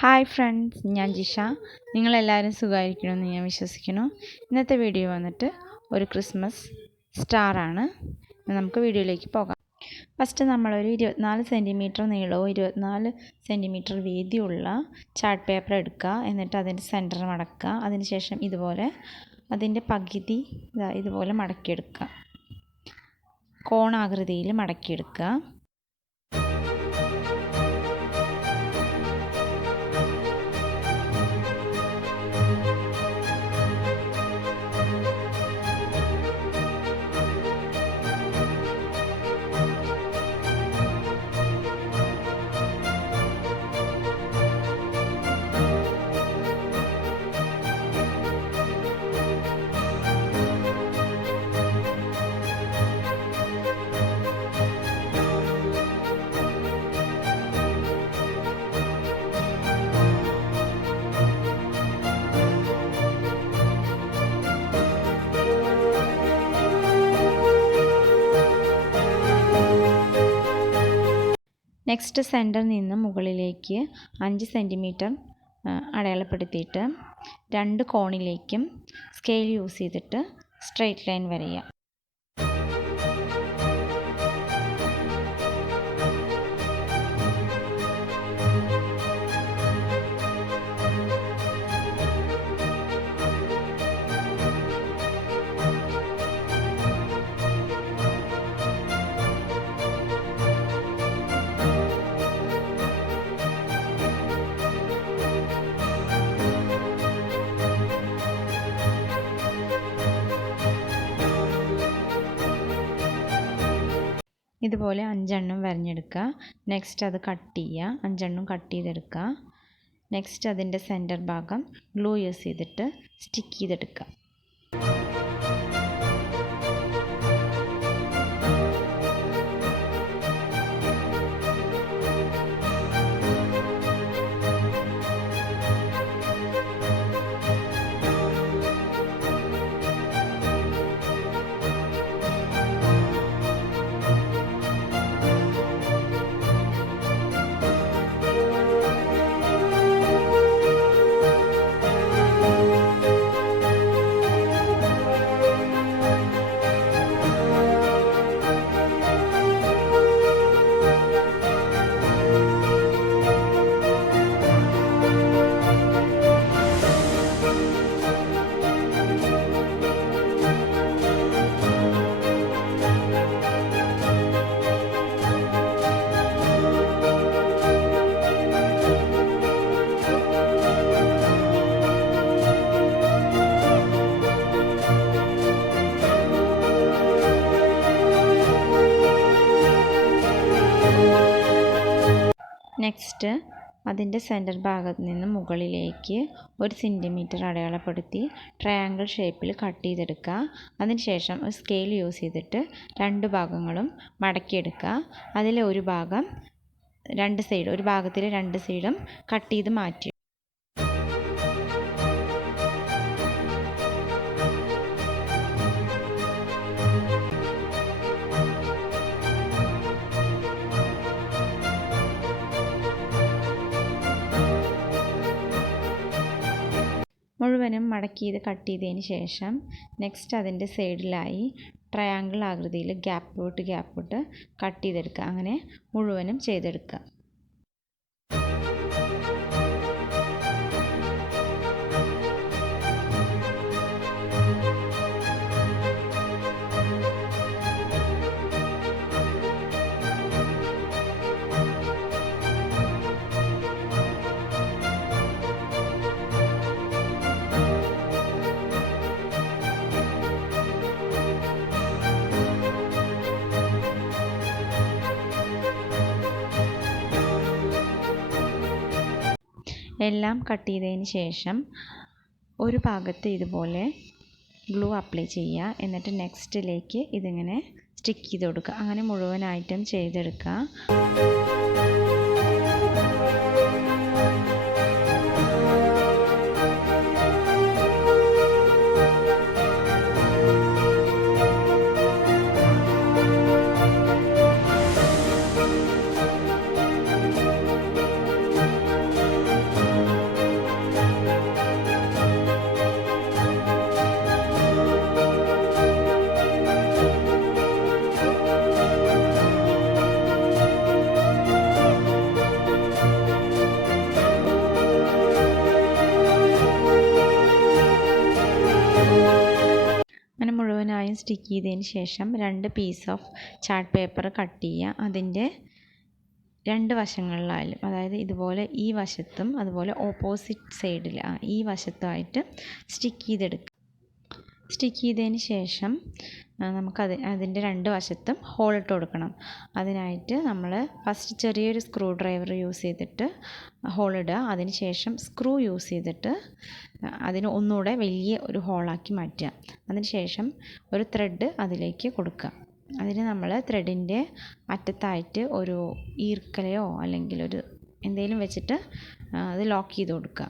Hi friends, ഞാൻ ജിഷ. നിങ്ങളെല്ലാവരും സുഖമായിരിക്കണമെന്ന് ഞാൻ വിശ്വസിക്കുന്നു. ഇന്നത്തെ വീഡിയോ വന്നിട്ട് ഒരു ക്രിസ്മസ് സ്റ്റാറാണ്. നമുക്ക് വീഡിയോയിലേക്ക് പോകാം. ഫസ്റ്റ് നമ്മളൊരു 24 സെൻറ്റിമീറ്റർ നീളവും 24 സെൻറ്റിമീറ്റർ വീതിയുള്ള ചാർട്ട് പേപ്പർ എടുക്കുക. എന്നിട്ട് അതിൻ്റെ സെൻറ്റർ മടക്കുക. അതിനുശേഷം ഇതുപോലെ അതിൻ്റെ പകുതി ഇതുപോലെ മടക്കിയെടുക്കുക. കോണാകൃതിയിൽ മടക്കിയെടുക്കുക. നെക്സ്റ്റ് സെൻറ്ററിൽ നിന്ന് മുകളിലേക്ക് 5 സെൻറ്റിമീറ്റർ അടയാളപ്പെടുത്തിയിട്ട് 2 കോണിലേക്കും സ്കെയിൽ യൂസ് ചെയ്തിട്ട് സ്ട്രെയിറ്റ് ലൈൻ വരയ്ക്കുക. ഇതുപോലെ 5 എണ്ണം വരഞ്ഞെടുക്കുക. നെക്സ്റ്റ് അത് കട്ട് ചെയ്യുക. 5 എണ്ണം കട്ട് ചെയ്തെടുക്കുക. നെക്സ്റ്റ് അതിൻ്റെ സെൻറ്റർ ഭാഗം ഗ്ലൂ യൂസ് ചെയ്തിട്ട് സ്റ്റിക്ക് ചെയ്തെടുക്കുക. നെക്സ്റ്റ് അതിൻ്റെ സെൻറ്റർ ഭാഗത്ത് നിന്ന് മുകളിലേക്ക് 1 സെൻറ്റിമീറ്റർ അടയാളപ്പെടുത്തി ട്രയാങ്കിൾ ഷേപ്പിൽ കട്ട് ചെയ്തെടുക്കുക. അതിനുശേഷം ഒരു സ്കെയിൽ യൂസ് ചെയ്തിട്ട് 2 ഭാഗങ്ങളും മടക്കിയെടുക്കുക. അതിലെ ഒരു ഭാഗം ഒരു ഭാഗത്തിലെ 2 സൈഡും കട്ട് ചെയ്ത് മാറ്റി. മുഴുവനും മടക്കി കട്ട് ചെയ്തതിന് ശേഷം നെക്സ്റ്റ് അതിൻ്റെ സൈഡിലായി ട്രയാങ്കിൾ ആകൃതിയിൽ ഗ്യാപ്പ് വിട്ട് കട്ട് ചെയ്തെടുക്കുക. അങ്ങനെ മുഴുവനും ചെയ്തെടുക്കുക. എല്ലാം കട്ട് ചെയ്തതിന് ശേഷം ഒരു ഭാഗത്ത് ഇതുപോലെ ഗ്ലൂ അപ്ലൈ ചെയ്യുക. എന്നിട്ട് നെക്സ്റ്റിലേക്ക് ഇതിങ്ങനെ സ്റ്റിക്ക് ചെയ്ത് കൊടുക്കുക. അങ്ങനെ മുഴുവനായിട്ടും ചെയ്തെടുക്കുക. സ്റ്റിക്ക് ചെയ്തതിന് ശേഷം 2 piece of chart paper cut ചെയ്യുക. അതിൻ്റെ 2 വശങ്ങളിലായാലും, അതായത് ഇതുപോലെ ഈ വശത്തും അതുപോലെ ഓപ്പോസിറ്റ് സൈഡിൽ ഈ വശത്തുമായിട്ട് സ്റ്റിക്ക് ചെയ്തെടുക്കുക. സ്റ്റിക്ക് ചെയ്തതിന് ശേഷം അതിൻ്റെ 2 വശത്തും ഹോൾ ഇട്ട് കൊടുക്കണം. അതിനായിട്ട് നമ്മൾ ഫസ്റ്റ് ചെറിയൊരു സ്ക്രൂ ഡ്രൈവർ യൂസ് ചെയ്തിട്ട് ഹോൾ ഇടുക. അതിന് ശേഷം സ്ക്രൂ യൂസ് ചെയ്തിട്ട് അതിന് ഒന്നുകൂടെ വലിയ ഒരു ഹോളാക്കി മാറ്റുക. അതിന് ശേഷം ഒരു ത്രെഡ് അതിലേക്ക് കൊടുക്കുക. അതിന് നമ്മൾ ത്രെഡിൻ്റെ അറ്റത്തായിട്ട് ഒരു ഈർക്കലയോ അല്ലെങ്കിൽ ഒരു എന്തെങ്കിലും വെച്ചിട്ട് അത് ലോക്ക് ചെയ്ത് കൊടുക്കുക.